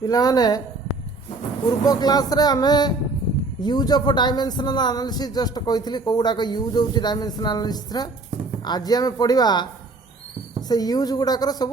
पिलाने पूर्व क्लास रे आमे use of dimensional analysis just कही कौड़ाक यूज हो डायमेंशनल एनालिसिस आज आम पढ़ा से यूज गुड़ाकर सब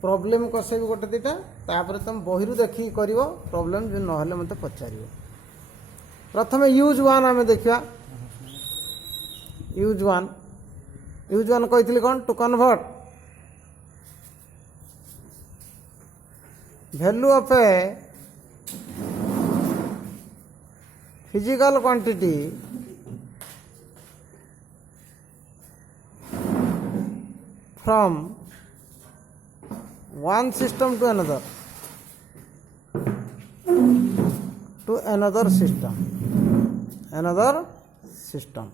प्रॉब्लम कसेबी गोटे दुटा तापर तुम बही देखिए कर प्रॉब्लम जो ना मत पचार प्रथम यूज वन आम देखा यूज वन कही कौन to convert value of a physical quantity from one system to another system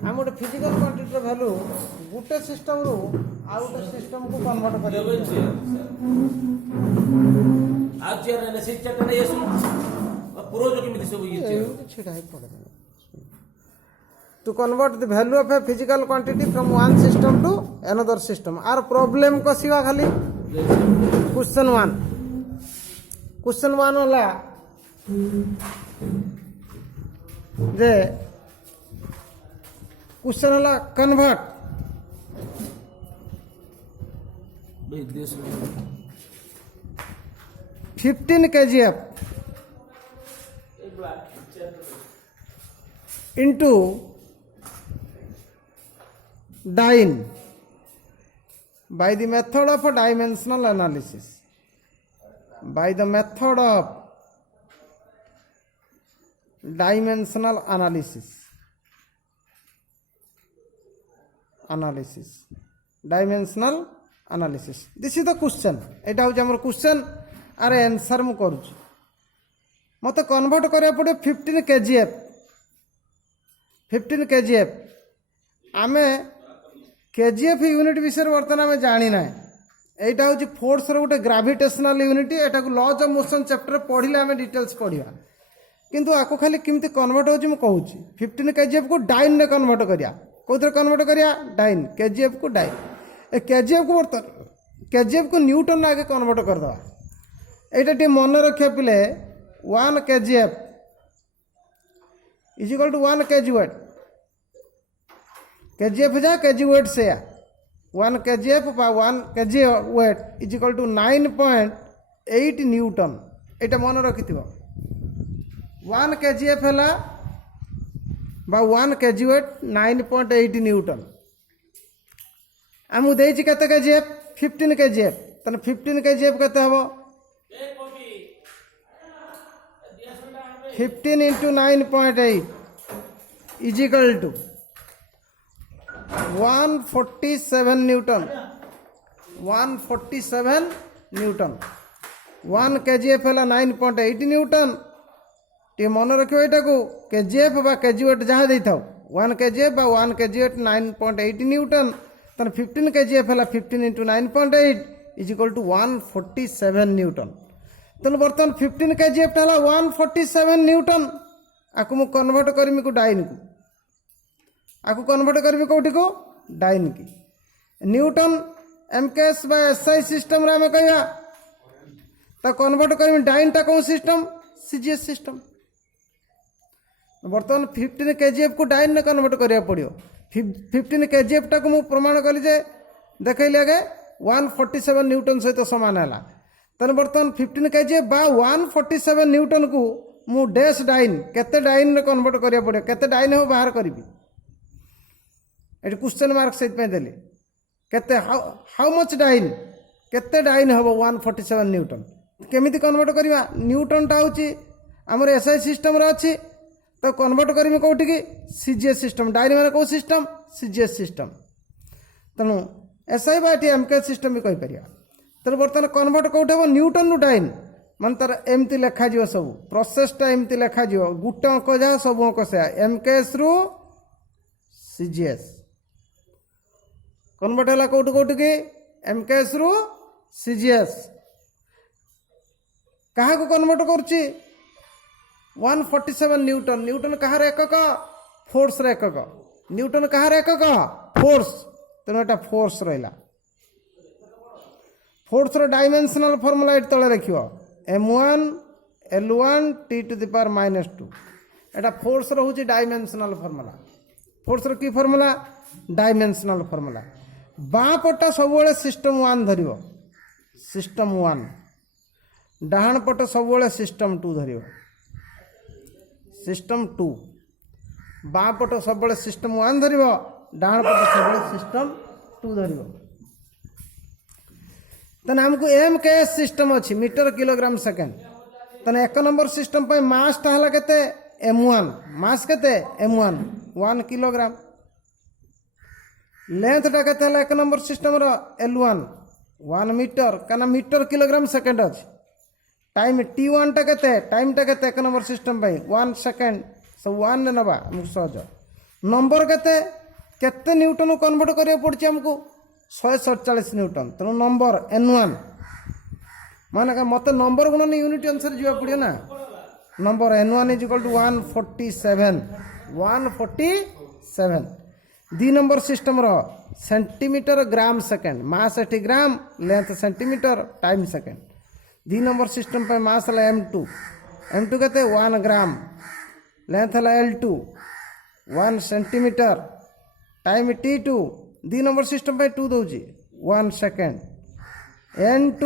आम गोटे फिजिकल क्वांटिटी भैल्यू गोटे सिस्टम रु आउ गोटे सिस्टम को convert to convert the value of a physical quantity from one system to another system आर problem कसिवा खाली क्वेश्चन वन होला जे क्वेश्चन है convert 15 kgf into dyne by the method of dimensional analysis. By the method of dimensional analysis. Dimensional analysis. This is the question. एटा हो हमर question our answer मु करू मत कन्वर्ट करिया पड़े 15 kgf आमे kgf यूनिट विषय वर्तमान आमे जानी ना एटा हो फोर्स रो गोटे ग्रेविटेशनल यूनिट एटा को लॉज ऑफ मोशन चैप्टर पढ़िले आमे डिटेल्स पढ़िया किंतु आको खाली किमती कन्वर्ट होची मु कहूची 15 kgf को डाइन ने कन्वर्ट करिया कौन कन्वर्ट करिया डाइन केजीएफ को डाइन केजीएफ को बर्तमान केजीएफ को न्यूटन आगे कन्वर्ट करदे यहाँ टे मन रखा पिले 1 kgf is equal to 1 kg weight KGF जा केजी वेट से 1 kgf 1 kg weight is equal to 9.8 newton यहाँ मन रखि 1 kgf है बा 1 kg वेट 9.8 न्यूटन आमु देछि केते kgf 15 kgf तने 15 kgf केते हबो 15 into 9.8 is equal to 147 Newton 147 Newton 1 kgf है 9.8 न्यूटन टे मन रखियो एटा को केजीएफ बा केजी वेट जहाँ दे था 1 kgf बा 1 kg वेट 9.8 न्यूटन तन 15 kgf है 15 into 9.8 is equal to 147 newton तन बर्तमान 15 kgf है 147 न्यूटन आकु मु कन्वर्ट करमी को डाइन को आकु कन्वर्ट करमी कोठी को डाइन की न्यूटन एमकेएस बा एसआई सिस्टम रे हमें कहया ता कन्वर्ट करमी डाइन ता कौन सिस्टम सीजीएस सिस्टम बर्तमान 15 kgf को डाइन ने कन्वर्ट करिया पड़ियो 15 kgf टा को मु प्रमाण कली जे देखैली आगे 147 न्यूटन सहित समान हैला तने बर्तमान 15 kgf बा 147 न्यूटन को मु डैश डाइन केते डाइन ने कन्वर्ट करिया पड़ियो केते डाइन हो बाहर करबी एट क्वेश्चन मार्क सहित पे देली केते हाउ मच डाइन केते डाइन हो 147 न्यूटन केमिति कन्वर्ट करिवा न्यूटन टा होची हमर एसआई सिस्टम रे अछि तो कन्वर्ट करमी कौटी की सीजीएस सिस्टम डाइन माने कौ सिस्टम सीजीएस सिस्टम तेणु एसआई बा एमके सिस्टम भी कहीपर तेणु बर्तमान कन्वर्ट कौट हम न्यूटन नु डाइन मान तार एमती लेखा सब प्रोसेसटा एमती लेखा गोटे अंक जहाँ सब अंक से एमकेएस रु सीजीएस कन्वर्ट है कौट कौट की एमकेएस रु सीजीएस क्या कन्वर्ट करुच्ची 147 न्यूटन न्यूटन कहार एकक फोर्स एकक न्यूटन कहार एकक फोर्स तेणु यहाँ फोर्स रहा फोर्सर डायमेंशनल फॉर्मूला ये तले रख m1 l1 t to the power -2 एटा फोर्सर हूँ डायमेंशनल फॉर्मूला फोर्सर की फॉर्मूला डायमेंशनल फॉर्मूला बाँ पटा सब सिस्टम 1 धर सिस्टम 1 डाहाण पट सब सिस्टम 2 धर सिस्टम 2 बाँ पट सब सिस्टम 1 धर डाहाण पट सब सिस्टम 2 धर तेना हमको एम के एस सिस्टम अच्छी मीटर किलोग्राम सेकेंड तेना एक नंबर सिस्टम पे मास टा है केते m1 मास केते m1 1 किलोग्राम लेंथ टा केते है एक नंबर सिस्टम रो l1 1 मीटर कना मीटर किलोग्राम सेकेंड अच्छी टाइम t1 टा केते टाइम टा केते एक नंबर सिस्टम पे 1 सेकेंड सब 1 ने नबा हमको सहज नंबर केते केते न्यूटन कन्वर्ट करिया पड़छि हमको 147 न्यूटन तेणु नंबर n1 माने का मत नंबर गुणन यूनिट अनुसार जीवा पड़े ना number n1 is equal to 147 the number system रो सेंटीमीटर ग्राम सेकेंड मास एटी gram length centimetre time second the number system पे मास है m2 कहते 1 ग्राम लेंथ है l2 1 सेंटीमीटर टाइम t2 दी नंबर सिस्टम पे 2 दौची 1 सेकेंड n2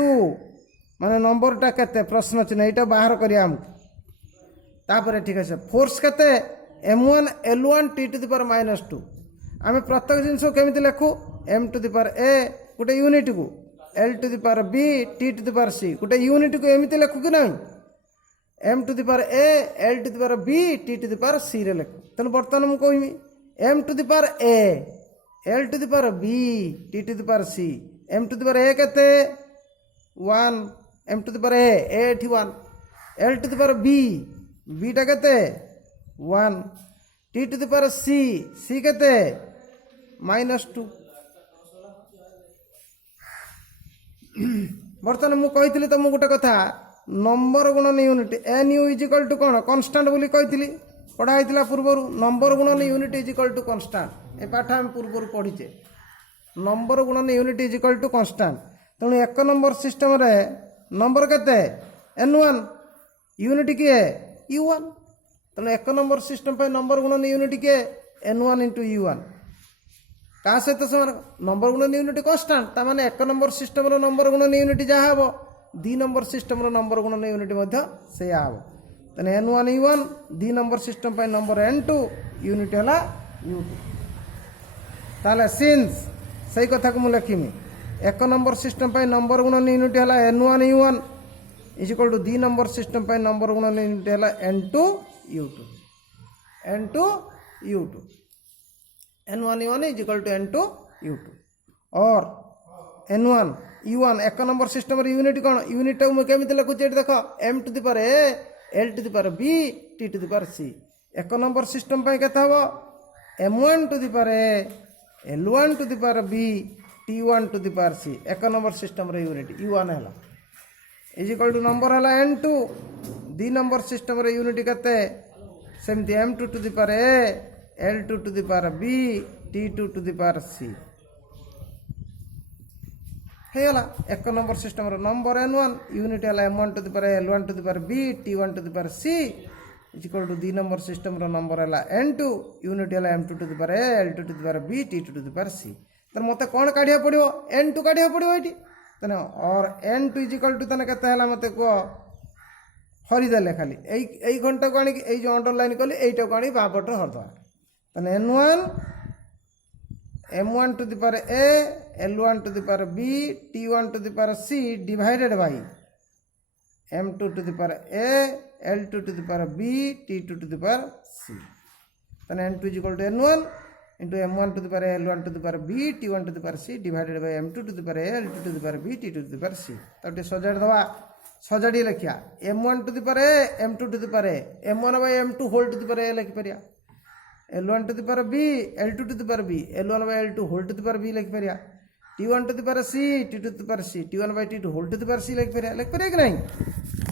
माने number टा केते प्रश्न चिन्ह एटा बाहर करिया हम तापर ठीक है फोर्स केते m1 l1 t to the power -2 आमे प्रत्येक जिंस केमिति लिखु m to the power a गोटे यूनिट को l to the power b t to the power c गोटे यूनिट को एमिति लिखु कि नहीं m to the power a l to the power b t to the power c रे लिखु तन बर्तन मु कहमी m to the power a l to the power b t to the power c m to the power a केते 1 m to the power a एठी 1 l to the power b टा केते 1 t to the power c केते -2 बर्तमान मु कही तुम गोटे कथा नंबर गुणन unit n u is equal to कौन कन्स्टांट बोली कही पढ़ाई पूर्वर नंबर गुणन unit is equal to constant ए पाठ आम पूर्वर पढ़ीचे नंबर गुणन unit is equal to constant तेणु एक नंबर सिस्टम रे नंबर केते n1 यूनिट किए u1 तेणु एक नंबर सिस्टम पे नंबर गुणन यूनिट किए n1 इंटू u1 का सहित समान नंबर गुणन यूनिट कन्स्टांट ता माने एक नंबर सिस्टम रो नंबर गुणन यूनिट जहाँ हम दी नंबर सिस्टम रो नंबर गुणन यूनिट से हम तेने n1 u1 दी नंबर सिस्टम पे नंबर n2 यूनिट है u2 ताले सिंस सही कथा को मुझे लिखिमी एक नंबर सिस्टम पे नंबर गुणन यूनिट है n1 u1 is equal to the number system पे नंबर गुणन यूनिट है n2 u2 n1 u1 is equal to n2 u2 और n1 u1 एक नंबर सिस्टम रे यूनिट कौन यूनिट को केमिति लिखुचे देख m to the power a l to the power b t to the power c एक नंबर सिस्टम पे केते हबो m1 to the power a l1 to the power b t1 to the power c एक number system रे unit u1 है is equal to number है n2 the number system रे unit केते सेमती m2 to the power a l2 to the power b t2 to the power c हेला एक number system रो नंबर n1 यूनिट है m1 to the power a l1 to the power b t1 to the power c is equal to the number system रो number है n2 unit है m2 to the power a l2 to the power b t2 to the power c तर मते कोन काढिया पड़ियो n2 काढिया पड़ियो एठी तने और n2 इज इक्वल टू तने केते हला मते को हरि देले खाली एई घंटा को आनी एई जो अंडरलाइन कली एईटा को आनी बापट हरदवा तने n1 m1 to the power a l1 to the power b t1 to the power c divided by m2 to the power a l2 to the power b t2 to the power c तने n2 is equal to n1 into m1 to the power a l1 to the power b t1 to the power c divided by m2 to the power a l2 to the power b t2 to the power c तब सजाड़ दवा सजाड़ी लिखिया m1 to the power a m2 to the power a m1 by m2 whole to the power a लिख परिया l1 to the power b l2 to the power b l1 by l2 whole to the power b लिख परिया t1 to the power c t2 to the power c t1 by t2 whole to the power c लिख परिया कि नहीं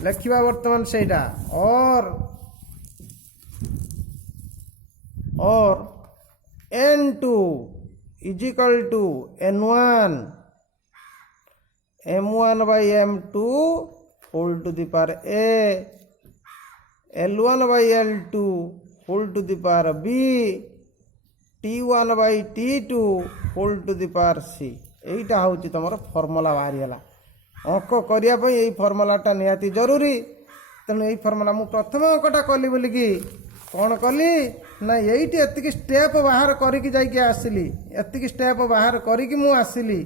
लिखिबा वर्तमान सेटा और n2 is equal to n1 m1 by m2 whole to the power a, l1 by l2 whole to the power b, t1 by t2 whole to the power c। এইটা হচ্ছে তোমার ফর্মুলা বাহারিগলা। অঙ্ক করিয়া পাই এই ফর্মুলাটা নিহাতি জরুরি। তেমন এই ফর্মুলা মু প্রথমে অঙ্কটা কলি বলিকি କ'ଣ କଲି ନା ଏଇଠି ଏତିକି ଷ୍ଟେପ୍ ବାହାର କରିକି ଯାଇକି ଆସିଲି, ଏତିକି ଷ୍ଟେପ୍ ବାହାର କରିକି ମୁଁ ଆସିଲି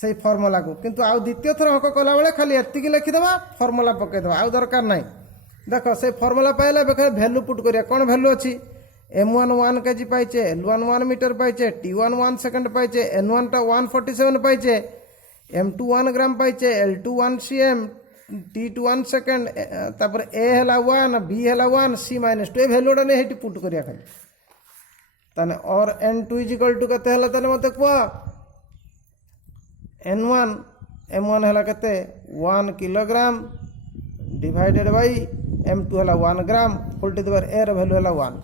ସେଇ ଫର୍ମୁଲାକୁ। କିନ୍ତୁ ଆଉ ଦ୍ୱିତୀୟ ଥର ଅଙ୍କ କଲାବେଳେ ଖାଲି ଏତିକି ଲେଖିଦେବା, ଫର୍ମୁଲା ପକାଇଦେବା, ଆଉ ଦରକାର ନାହିଁ। ଦେଖ ସେଇ ଫର୍ମୁଲା ପାଇଲା ବେକାର ଭ୍ୟାଲୁ ପୁଟ୍ କରିବା। କ'ଣ ଭ୍ୟାଲୁ ଅଛି? m1 1 kg পাইছে, l1 1 মিটার পাইছে, t1 1 সেকেন্ড পাইছে, n1 টা 147 পাইছে, m2 1 গ্রাম পাইছে, l2 1 cm, t2 1 সেকেন্ড, তারপরে a হেলা 1, b হেলা 1, c -2 এই ভ্যালুটা নিয়ে হেটি পুট করিয়া খালি। তাহলে और n2 = কেতে হেলা তাহলে মতে কুয়া? n1 m1 হেলা কেতে 1 কিলোগ্রাম ডিভাইডেড বাই m2 হেলা 1 gram whole to the power a র ভ্যালু হেলা 1,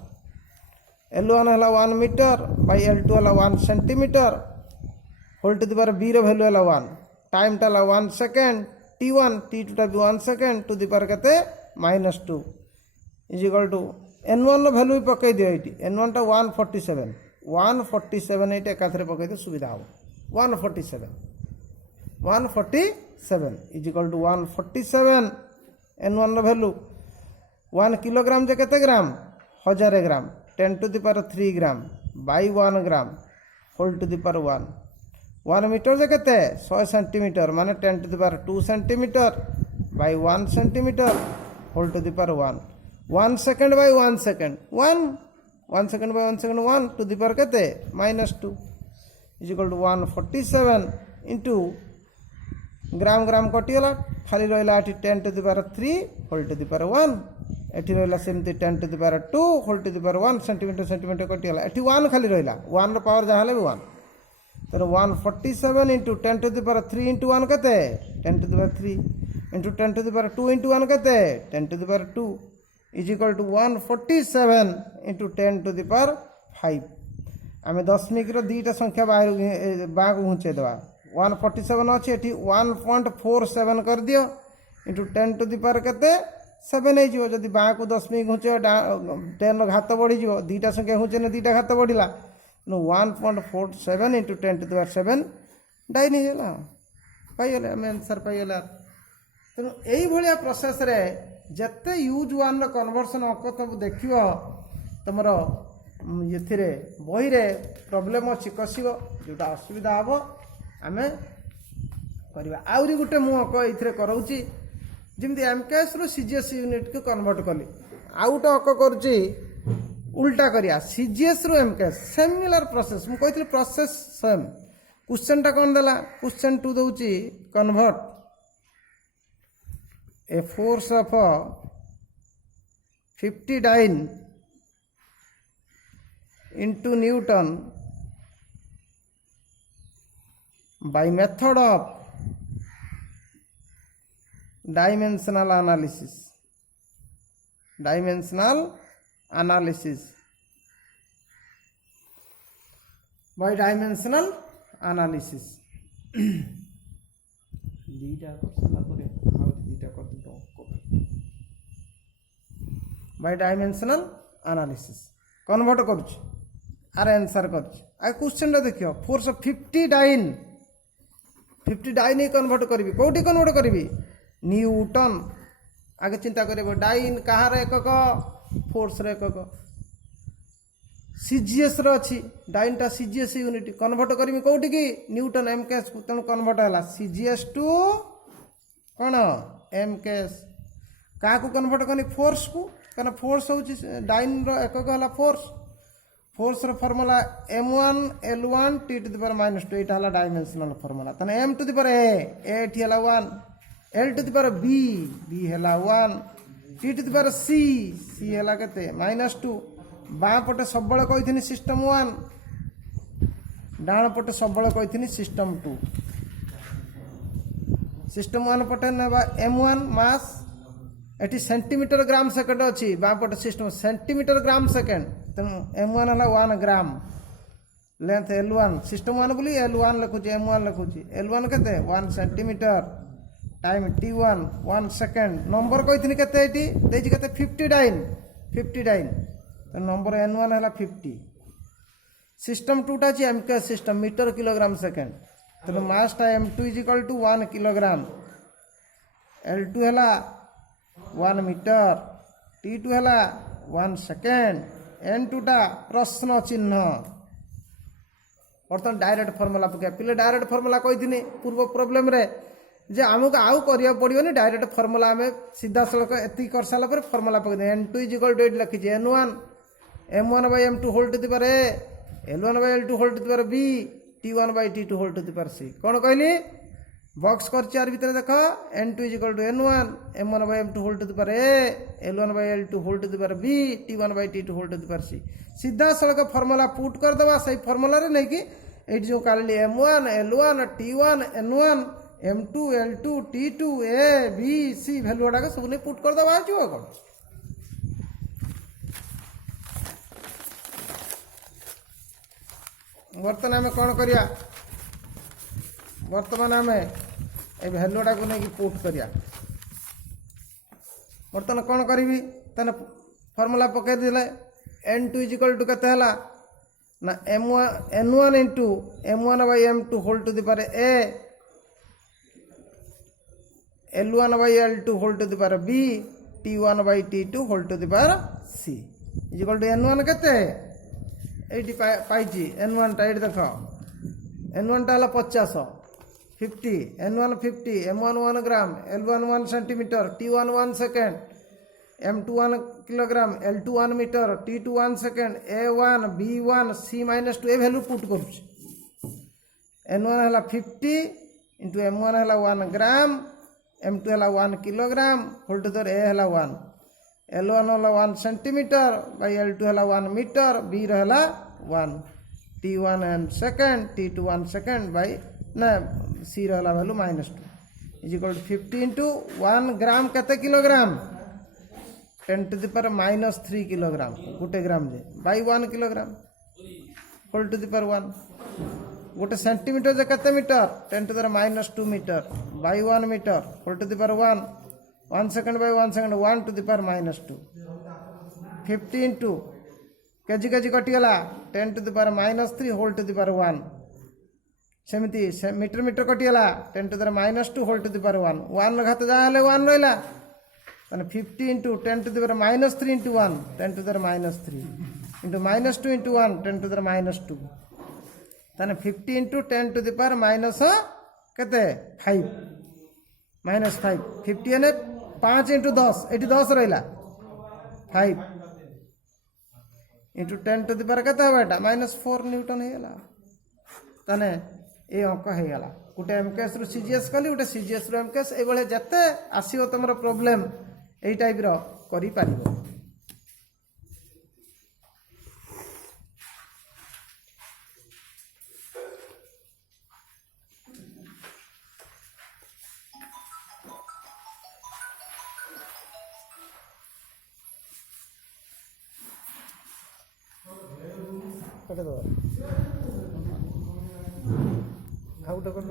l1 হেলা 1 মিটার বাই l2 হেলা 1 centimetre whole to the power b র ভ্যালু হেলা 1, টাইমটা হেলা 1 সেকেন্ড, t1 t2 টা 1 সেকেন্ড টু দি পাওয়ার কেতে -2 ইজিক্যাল টু n1 র ভ্যালু পকাই দিও। এইটি n1 টা 147 এইটা একাথরে পকাই দিও, সুবিধা হবে। 147 ইজিক্যাল টু 147 n1 র ভ্যালু। 1 কিলোগ্রাম যে কেতে gram? 1000 gram, 10 to the power 3 gram by 1 gram whole to the power 1। 1 metre যে কেতে 100 সেন্টিমিটার মানে 10 to the power 2 centimetre by 1 centimetre whole to the power 1। 1 second by 1 second 1 second by 1 second 1 to the power কেতে -2 equal to 147 into gram gram কটিগলা, খালি রহিলা এটি 10 to the power 3 whole to the power 1, এটি রহিলা সেমতি 10 to the power 2 whole to the power 1, centimetre centimetre কটিগলা, এটি 1 খালি রহিলা, 1 র পাওয়ার যা হলে 1। তাহলে 147 into 10 to the power 3 into 1 কেতে 10 to the power 3 into 10 to the power 2 into 1 কেতে 10 to the power 2 equal to 147 into 10 to the power 5। আমি দশমিকর দুইটা সংখ্যা বাঁকু ঘুঞ্চাই দেওয়া। 147 আছে, এটি 1.47 করে দিও ইন্টু 10 টু দি পাওয়ার কেতে 7 হয়ে যাব। যদি বাঁকু দশমিক ঘুঞ্চাই 10 র ঘাত বড়িযোগ, দুইটা সংখ্যা ঘুঞ্চাইলে দুইটা ঘাত বড়িলা, 1.47 ইন্টু 10 টু দি পাওয়ার 7 ডাইন ହେଇଗଲା, ପାଇଗଲେ ଆମେ ଆନ୍ସର୍ ପାଇଗଲା। ତେଣୁ ଏଇଭଳିଆ ପ୍ରୋସେସ୍ରେ ଯେତେ ୟୁଜ୍ ୱାନ୍ର କନଭର୍ସନ୍ ଅଙ୍କ ସବୁ ଦେଖିବ ତୁମର ଏଥିରେ ବହିରେ ପ୍ରୋବ୍ଲେମ୍ ଅଛି କଷିବ, ଯେଉଁଟା ଅସୁବିଧା ହେବ ଆମେ କରିବା। ଆହୁରି ଗୋଟେ ମୁଁ ଅଙ୍କ ଏଇଥିରେ କରାଉଛି, ଯେମିତି MKSରୁ CGS ୟୁନିଟ୍କୁ କନଭର୍ଟ କଲି। ଆଉ ଗୋଟେ ଅଙ୍କ କରୁଛି उल्टा करिया CGS रु MKS सिमिलर प्रोसेस। मु कहती प्रोसेस सेम। क्वेश्चन टा कौन देला? क्वेश्चन 2 दउची convert a force of 50 dyne into Newton by method of dimensional analysis by dimensional analysis by dimensional analysis convert करुच आर आंसर करुच। आ क्वेश्चन देखियो फोर्स 50 डाइन ही कन्वर्ट करी कौटी कन्वर्ट करी न्यूटन। आगे चिंता करिबो डाइन कहार एकक फोर्स रे एकक सीजीएस रो अछि डाइन टा सीजीएस यूनिट कन्वर्ट करी कौटी की न्यूटन एमकेएस तन कन्वर्ट हला सीजीएस टू कोन एमकेएस का को कन्वर्ट करनी फोर्स को कारण फोर्स होची डाइन रो एकक हला फोर्स रो formula m1 l1 t to the power -2 एटा हला डायमेंशनल फार्मूला तने m to the power a t हला 1 l to the power b हला 1 t to the power c हला केते -2 बाँ पटे सबबळे कहिथिनी सिस्टम 1 डाण पटे सबबळे कहिथिनी सिस्टम 2। सिस्टम 1 पटे नेबा m1 मास एटी सेंटीमीटर ग्राम सेकेंड अच्छी बाँ पटे सिस्टम सेंटीमीटर ग्राम सेकेंड तेणु m1 है 1 ग्राम लेंथ L1 सिस्टम वन बोली L1 लिखुची M1 लिखुची L1 केते 1 centimetre time T1 1 second number कहिथिनी केते एटी देछि केते 59 तो नंबर N1 हला 50 सिस्टम टूटा छि MKS system metre kilogram second तो मास टा M2 = 1 किलोग्राम L2 हला 1 मीटर T2 हला 1 सेकंड N2 टा प्रश्न चिन्ह बर्तमान डायरेक्ट फॉर्मूला पके पिले डायरेक्ट फॉर्मूला कही पूर्व प्रॉब्लम रे जे आमको आउ करिया पड़ियोनी डायरेक्ट फॉर्मूला आमे सीधा सड़क एति कर साला पर फॉर्मूला पके N2 = 8 लिखि जे N1 M1/M2 whole to the power A L1/L2 whole to the power B T1/T2 whole to the power C कोन कहली बॉक्स कर चार भीतर देखो N2 = N1 M1/M2 whole to the power A L1/L2 whole to the power B T1/T2 whole to the power C सीधा सड़क formula put कर दवा सही फॉर्मूला रे नहीं कि एट जो काली M1 L1 T1 N1 M2 L2 T2 A B C value गुडा सब नहीं पुट कर दवा जो कोन वर्तमान में कौन करिया वर्तमान आम ए भैल्यूटा को नहीं पुट करिया बर्तमान कौन करी तेन फॉर्मूला पकई देले N2 = केते हला ना N1 into M1/M2 whole to the power A L1/L2 whole to the power B T1/T2 whole to the power C = N1 केते एटी पाइची N1 टा एटी देखो N1 टा हला 50 N1 50 M1 1 gram L1 1 centimetre T1 1 second M2 1 kilogram L2 1 metre T2 1 second A1 B1 C-2 ए value put करूछ N1 हला 50 into M1 हला 1 ग्राम M2 हला 1 kilogram whole to the A हला 1 L1 हला 1 सेंटीमीटर बाय L2 हला 1 metre B रहला 1 T1 1 second T2 1 second by ना C रहला वैल्यू -2 = 50 इंटू 1 ग्राम केते kilogram 10 to the power -3 kilogram गोटे ग्राम जे by 1 kilogram whole to the power 1 गोटे सेंटीमीटर जे केते metre 10 to the power -2 metre by 1 metre whole to the power 1 second by 1 second 1 to the power -2 50 into KG कटिगला 10 to the power -3 whole to the power 1 सेमती metre कटिगला 10 to the power -2 whole to the power 1 घात जा हले 1 रहला तने 50 into 10 to the power -3 into 1 10 to the power -3 into -2 into 1 10 to the power -2 तने 50 into 10 to the power minus केते 5 -5 50 ने 5 इंटू 10 एटी 10 रहला 5 इंटू 10 टू द पावर केते होबेटा -4 न्यूटन हे गेला तने ए अंक हे गेला गोटे एमकेएस रु सीजीएस कली गोटे सीजीएस रु एमकेएस ए बळे जते आसीओ तमरो प्रॉब्लम एई टाइप रो करि पारिबो कटे दो आउट कर